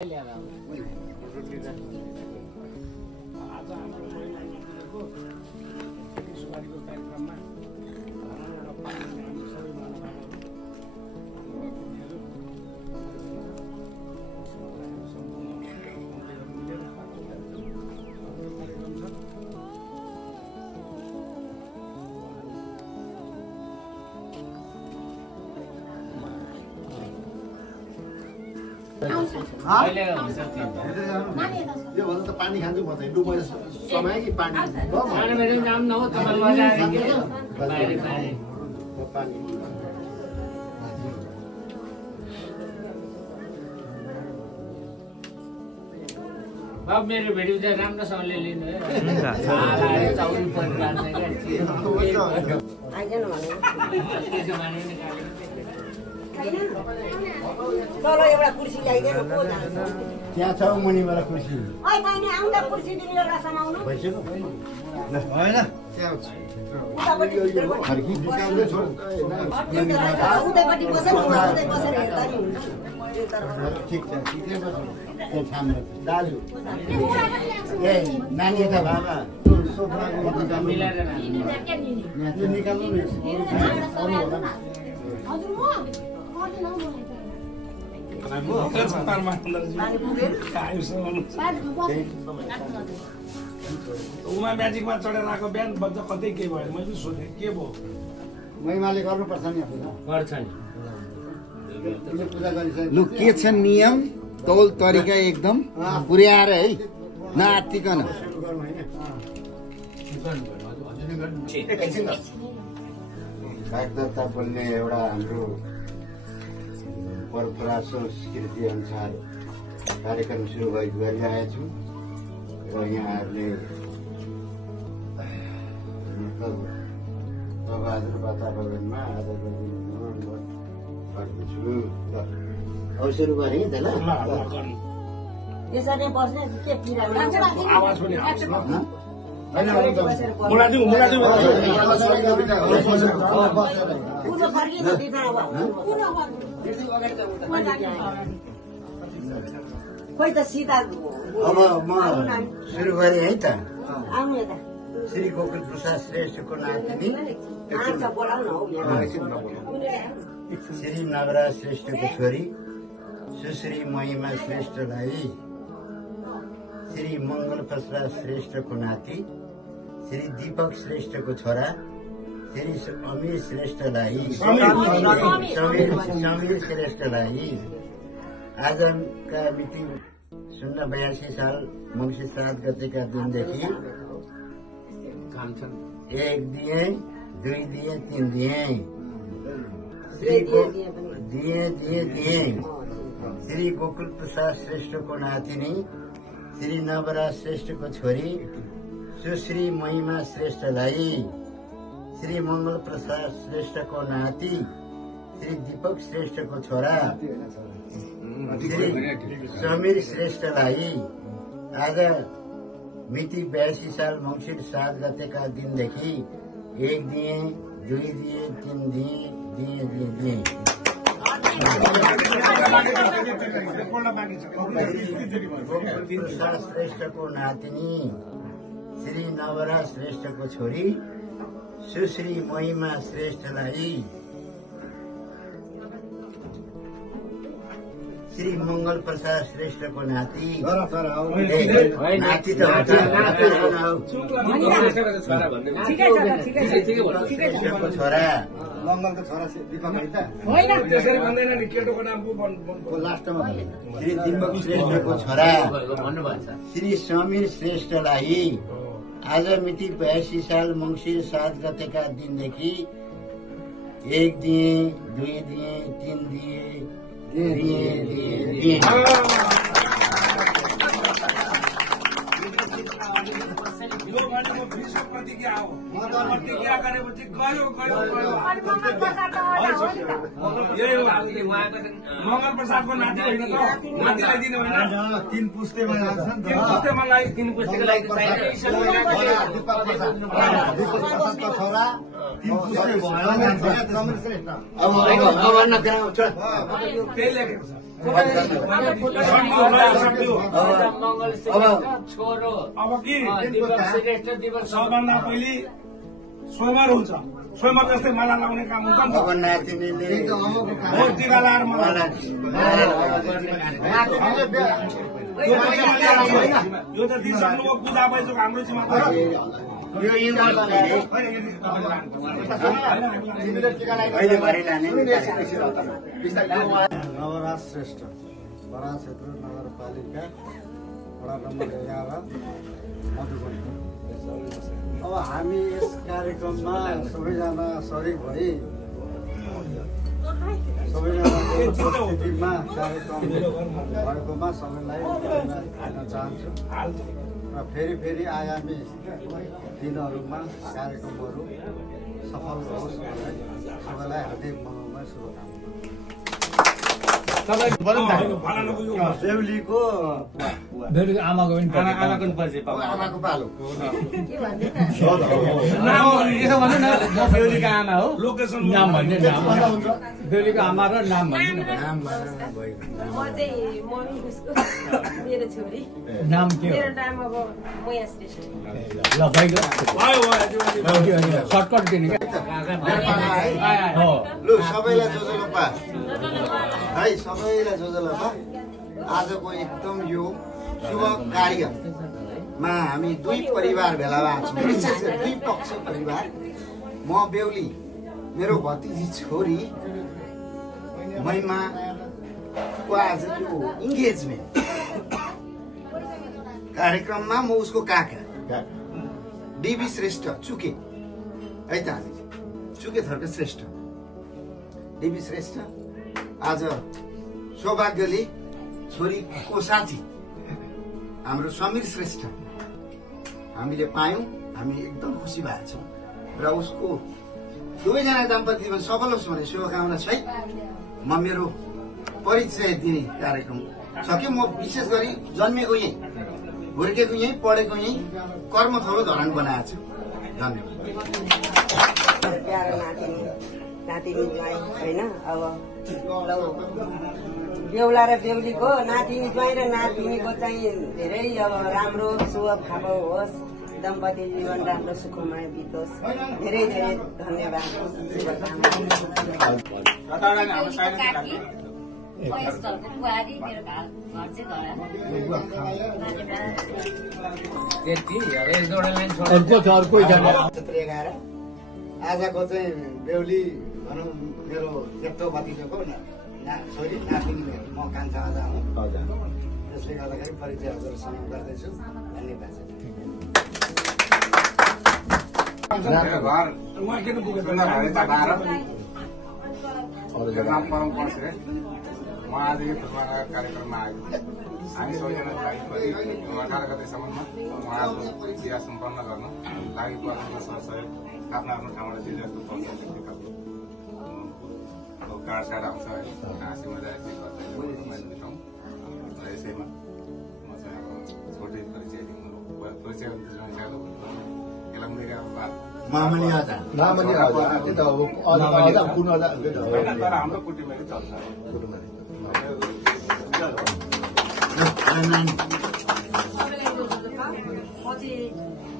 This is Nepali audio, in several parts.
आज हाम्रो महिला मन्त्रीको खेती सुधारीको कार्यक्रममा सबै यो भन्दा त पानी खान्छु म त डुबो समय कि पानी बाबु मेरो भिडियो चाहिँ राम्रोसँगले लिनु है चलो एउटा कुर्सी ल्याइदिनु को जान्छ त्यहाँ छ मुनिबाट कुर्सी ओइ बहिनी आउँदा कुर्सी दिनु एउटा समाउनु भइसक्यो हैन त्यहाँ उतापट्टि फर्की निकाल्नु छोड उतापट्टि बसेर उतै बसेर हेर्दा नि हुन्छ ठिक छ ठिकै बस त्यो छाम्रो दाजु ए नानी त बाबा सोफाको मिलाएर यो निकाल्नु नि हजुर म उमा म्याजिकमा चढेर आएको बिहान बज्छ कतै के भयो मैले सोधेँ के भयो महिमाले गर्नुपर्छ नि गर्छ नि पूजा गरिसक्यो लु के छ नियम तौल तरिका एकदम पुर्याएर है नआत्तिकन सुरु गरौँ हैन कागदत्ता बोल्ने एउटा हाम्रो परम्परा संस्कृति अनुसार कार्यक्रम सुरु गरिरहेको छु र यहाँहरूले प्रभात वातावरणमा आज गर्दैछु अब सुरु गरेँ त ल यसरी बस्ने के पिरा आवाज पनि आउँछ खोइ त सीता अब म सुरु गरेँ है त आउनु यता श्री गोकुल प्रसाद श्रेष्ठको नातिनी आउँछ बोलाउन हौ श्री नवराज श्रेष्ठको छोरी सुश्री महिमा श्रेष्ठलाई श्री मङ्गल प्रसाद श्रेष्ठको नाति श्री दीपक श्रेष्ठको छोरा श्री अमीर श्रेष्ठलाई समीर श्रेष्ठलाई आजका मिति 082 साल मङ्सिर 7 गतेका दिनदेखि 1 दिए 2 दिए 3 दिए दिए श्री गोकुल प्रसाद श्रेष्ठको नातिनी श्री नवराज श्रेष्ठको छोरी सुश्री महिमा श्रेष्ठलाई श्री मङ्गल प्रसाद श्रेष्ठको नाति श्री दीपक श्रेष्ठको छोरा श्री समीर श्रेष्ठलाई आज मिति 82 साल मङ्सिर 7 गतेका दिनदेखि 1 दिए 2 दिए 3 दिए प्रसाद श्रेष्ठको नातिनी श्री नवराज श्रेष्ठको छोरी सुश्री महिमा श्रेष्ठलाई श्री मङ्गल प्रसाद श्रेष्ठको नाति नाति श्रेष्ठको छोरा मङ्गलको छोरा लास्टमा श्री दीपक श्रेष्ठको छोरा श्री समीर श्रेष्ठलाई आज मिति 82 साल मङ्सिर 7 गतेका दिनदेखि 1 दिए 2 दिए 3 दिए प्रतिज्ञा हो प्रतिज्ञा गरेपछि गयो यही हो मङ्गल प्रसादको नाति होइन त नातिलाई दिनु होइन 3 पुस्तेमा लाग्छ नि त 3 पुस्तेमा लागि 3 पुस्तेको लागि छोरा त्यही लेखेको छ छोरो अब के दिवस श्रेष्ठ दिवस सबभन्दा पहिले स्वयंवर हुन्छ स्वयंवर जस्तै माला लाउने काम हुन्छ नि त अब नातिनीले हो टिका लाएर मलाई यो त दिइसक्नुभयो पूजा भइसक्यो हाम्रो जिम्मेवारी यो अहिले भरि लाने नवराज श्रेष्ठ बराल क्षेत्र नगरपालिका वडा नम्बर 11 मधुबनी। अब हामी यस कार्यक्रममा सबैजना सरिक भई सबैजनाको उपस्थितिमा कार्यक्रम भएकोमा सबैलाई धन्यवाद दिन चाहन्छु र फेरि आगामी दिनहरूमा कार्यक्रमहरू सफल होस् भन्दै सबैलाई हार्दिक मङ्गलमय शुभकामना। बेहुलीको आमाको पनि आमाको पालो यसो भन्नु न म बेहुलीको आमा हो लोकेसन नाम भन्ने नाम बेहुलीको आमा र नाम भन्ने म चाहिँ मम्मी उसको मेरो छोरी नाम के हो मेरो नाम अब मया श्रेष्ठ ल भइगयो भयो सर्टकट दिने क्या लु सबैलाई जोजोलोपा है सबैलाई जोजोलोपा आजको एकदम यो शुभ कार्यमा हामी दुई परिवार भेला भएको छौँ विशेष गरी दुई पक्ष परिवार म बेहुली मेरो भतिजी छोरी महिमाको आज यो इङ्गेजमेन्ट कार्यक्रममा म उसको काका डिबी श्रेष्ठ चुके है त हामी चुके थर्क श्रेष्ठ डिबी श्रेष्ठ आज सौभाग्यले छोरीको साथी हाम्रो समीर श्रेष्ठ हामीले पायौँ हामी एकदम खुसी भएका छौँ र उसको दुवैजना दाम्पत्य जीवन सफल होस् भन्ने शुभकामना छ। म मेरो परिचय दिने कार्यक्रम सक्यो। म विशेष गरी जन्मेको यहीँ हुर्केको यहीँ पढेको यहीँ कर्मथलो धरान बनाएको छु। धन्यवाद। प्यारो नातिनी ज्वाइँ होइन अब बेहुला र बेहुलीको नातिनी ज्वाइँ र नातिनीको चाहिँ धेरै अब राम्रो शुभ फापो होस् दम्पति जीवन राम्रो सुखमय बितोस्। धेरै धेरै धन्यवाद। आजको चाहिँ बेहुली भनौँ मेरो जेठो भतिजोको छोरी नातिनी म कान्छामा जानु त्यसले गर्दाखेरि परिचय हजुरसँग गर्दैछु। धन्यवाद। म आज यो कार्यक्रममा आएको हामी सबैजना 18 गतेसम्ममा उहाँको क्रिया सम्पन्न गर्न लागि पर्ने सहयोग आफ्नो आफ्नो ठाउँबाट जे जस्तो पर्छ त्यतिको काँडसाड आउँछ है हाँसी मजाले के गर्छ बिताउँ र यसैमा म चाहिँ अब छोटै परिचय दिनु परिचय तर हाम्रो कुटीमा चल्छ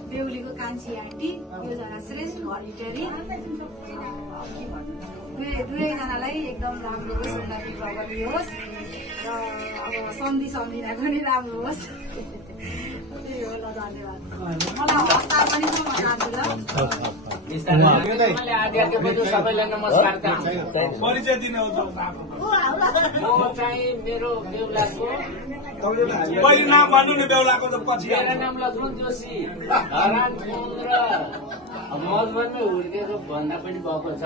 बेहुलीको कान्छी आन्टी योजना श्रेष्ठ हरिटेरी दुवैजनालाई एकदम राम्रो होस् उन्नति प्रगति होस् र अब सन्धि सम्झिना पनि राम्रो होस्। त्यही हो ल धन्यवाद। मलाई हस्तार पनि छ म जान्छु ल। सबैलाई नमस्कार। परिचय दिने हो म चाहिँ मेरो बेहुलाको पहिले नाम भन्नु नि बेहुलाको त पछि मेरो नाम लक्ष्मण जोशी धरान र मधुबनमै हुर्केको भन्दा पनि भएको छ।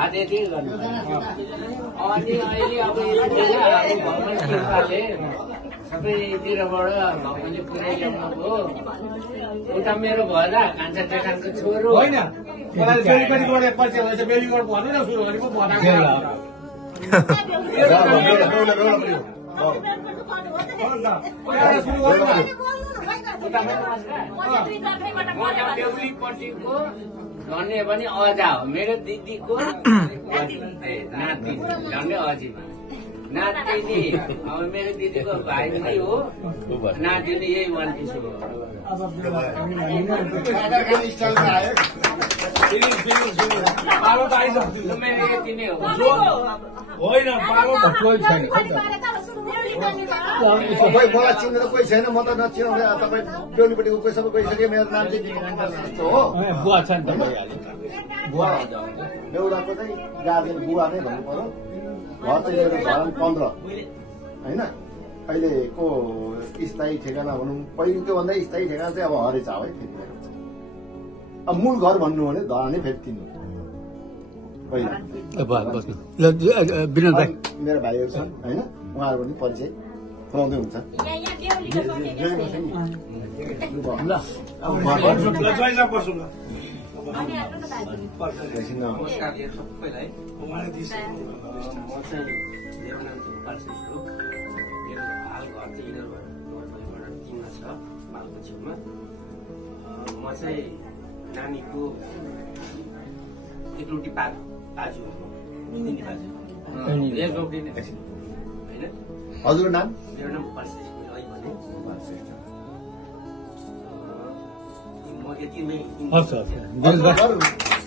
आज यति गर्नु अनि अहिले अब भगवान कृपाले सबैतिरबाट भगवानले पुरै ल्याउनु भयो। उता मेरो भदा कान्छा टेकानको छोरो होइन परिचय भएछ बेहुलीबाट भन्नु न सुरु गरेको बेहुलीपट्टिको भन्ने भने अजा हो मेरो दिदीको नाति झन्डै अजीमा नातिनी अब मेरो दिदीको भाइ पनि हो नातिनी यही वान पिस हो पालो त आइसक्यो मेरो यति नै हो होइन पालो त कोही छैन मलाई चिन्दैन कोही छैन म त नचिनाउने तपाईँ बेहुलीपट्टिको कोहीसँग गइसक्यो मेरो नाम चाहिँ जस्तो हो बुवा छ नि त बुवा बेहुलाको चाहिँ गार्जेन बुवा नै भन्नु पर्यो घर चाहिँ मेरो घर 15 होइन अहिलेको स्थायी ठेगाना भनौँ पहिलो त्योभन्दा स्थायी ठेगाना चाहिँ अब हरेछ है फेरि अब मूल घर भन्नु भने धरानी फेरि तिन मेरो भाइहरू छन् होइन उहाँहरूको पनि परिचय खुवाउँदै हुन्छ म चाहिँ नानीको एकलौटी दाजु हो हजुरको नाम मेरो नाम गोपाल श्रेष्ठ भने म यतिमै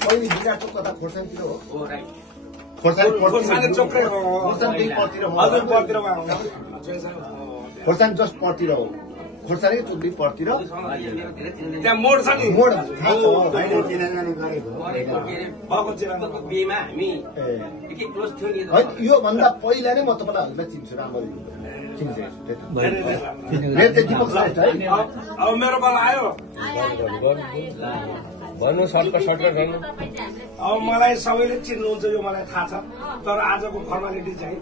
पहिलो विराटको कथा खोर्सानीतिर हो राइट खोर्सानी जस्ट पर्तिर हो खोर्सानी टुक्री पर्तिर त्यहाँ मोड छ नि मोड बिहेमा हामी एकै क्लोज थियो नि यो भन्दा पहिला नै म तपाईँलाई हजुरलाई चिन्छु राम्ररी मेरो चाहिँ दिपक श्रेष्ठ है अब मेरो पाला आयो भन्नु सर्टकट गर्नु अब मलाई सबैले चिन्नुहुन्छ यो मलाई थाहा छ तर आजको फर्मालिटी चाहिँ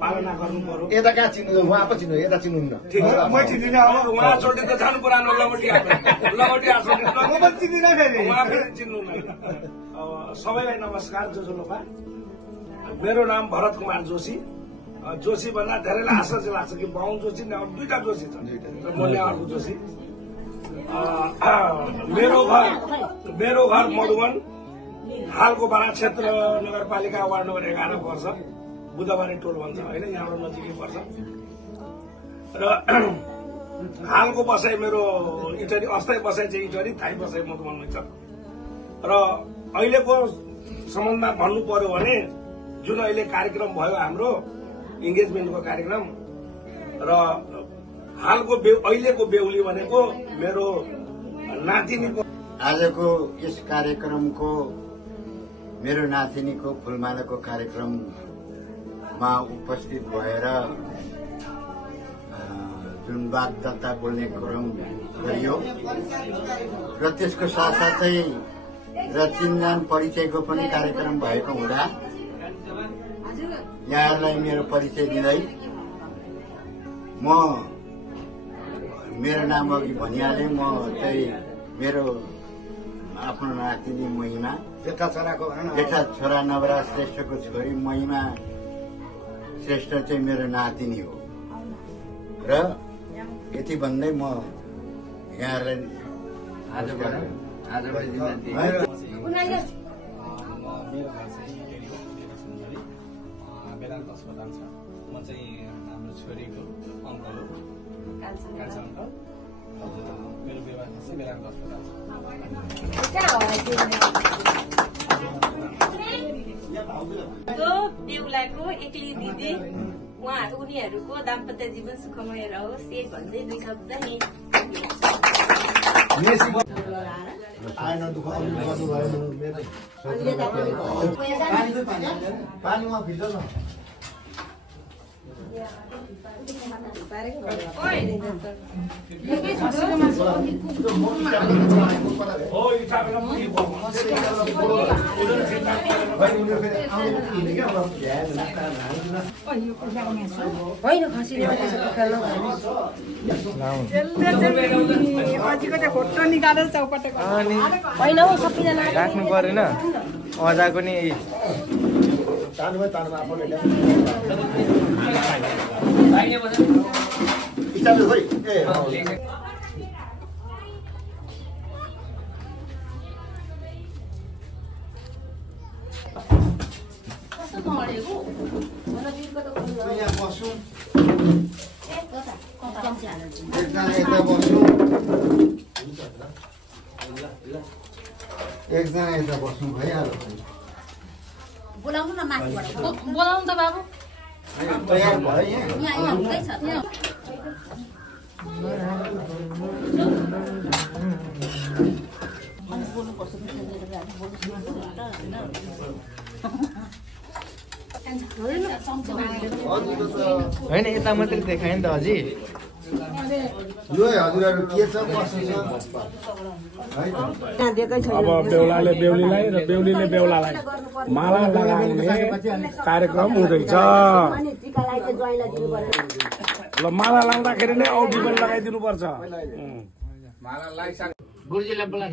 पालना गर्नु पर्यो यता कहाँ चिन्नु उहाँ पो चिन्नु यता चिन्नुहुन्न ठिक छ म चिन्दिनँ अब उहाँ छोडेर त जानु पुरानो लमटी चिन्दिनँ उहाँ फेरि चिन्नुहुन्न अब सबैलाई नमस्कार जोजोलोपा मेरो नाम भरत कुमार जोशी जोशी भन्दा धेरैलाई आश्चर्य लाग्छ कि बाहुन जोशी न दुईटा जोशी छ म अर्को जोशी मेरो घर मधुवन हालको बारा क्षेत्र नगरपालिका वार्ड नम्बर 11 पर्छ बुधबारे टोल भन्छ होइन यहाँबाट नजिकै पर्छ र हालको बसाइ मेरो इटरी अस्थायी बसाइ चाहिँ इटरी थाई बसाइ मधुवनमै छ र अहिलेको सम्बन्धमा भन्नु पर्यो भने जुन अहिले कार्यक्रम भयो हाम्रो इङ्गेजमेन्टको कार्यक्रम र हालको अहिलेको बेहुली भनेको मेरो नातिनीको आजको यस कार्यक्रमको मेरो नातिनीको फुलमालाको कार्यक्रममा उपस्थित भएर जुन वाग्दत्ता बोल्ने क्रम गरियो र त्यसको साथसाथै र चिनजान परिचयको पनि कार्यक्रम भएको हुँदा यहाँहरूलाई मेरो परिचय दिँदै म मेरो नाम अघि भनिहालेँ म चाहिँ मेरो आफ्नो नातिनी महिमा जेठा छोरा नवराज श्रेष्ठको छोरी महिमा श्रेष्ठ चाहिँ मेरो नातिनी हो र यति भन्दै म यहाँहरूलाई आजबाट वेदान्त अस्पताल छ म चाहिँ हाम्रो छोरीको अङ्कल हो कान्छा अङ्कल मेरो विवाह चाहिँ वेदान्त अस्पताल छ बेहुलाको एक्ली दिदी उनीहरूको दाम्पत्य जीवन सुखमय रहोस् यही भन्दै दुई शब्द नि पानीमा भिज्छ न फोटो निकालेर चौपटे राख्नु परेन मजाको नि तानुमा आफूले कस्तो एकजना यता बस्नु, एकजना यता बस्नु भइहाल्यो। बोलाउनु न माथिबाट। बोलाउनु त बाबु। तयार भयो यहाँ? यहाँ हुँदै छ। होइन यता मात्रै देखायो नि त अझै। यो हजुरहरू के छ कसो छ अब बेहुलाले बेहुलीलाई र बेहुलीले बेहुलालाई माला लगाउने कार्यक्रम हुँदैछ। ल माला लाग्दाखेरि नै औँठी पनि लगाइदिनु पर्छ। गुरुजीलाई बोला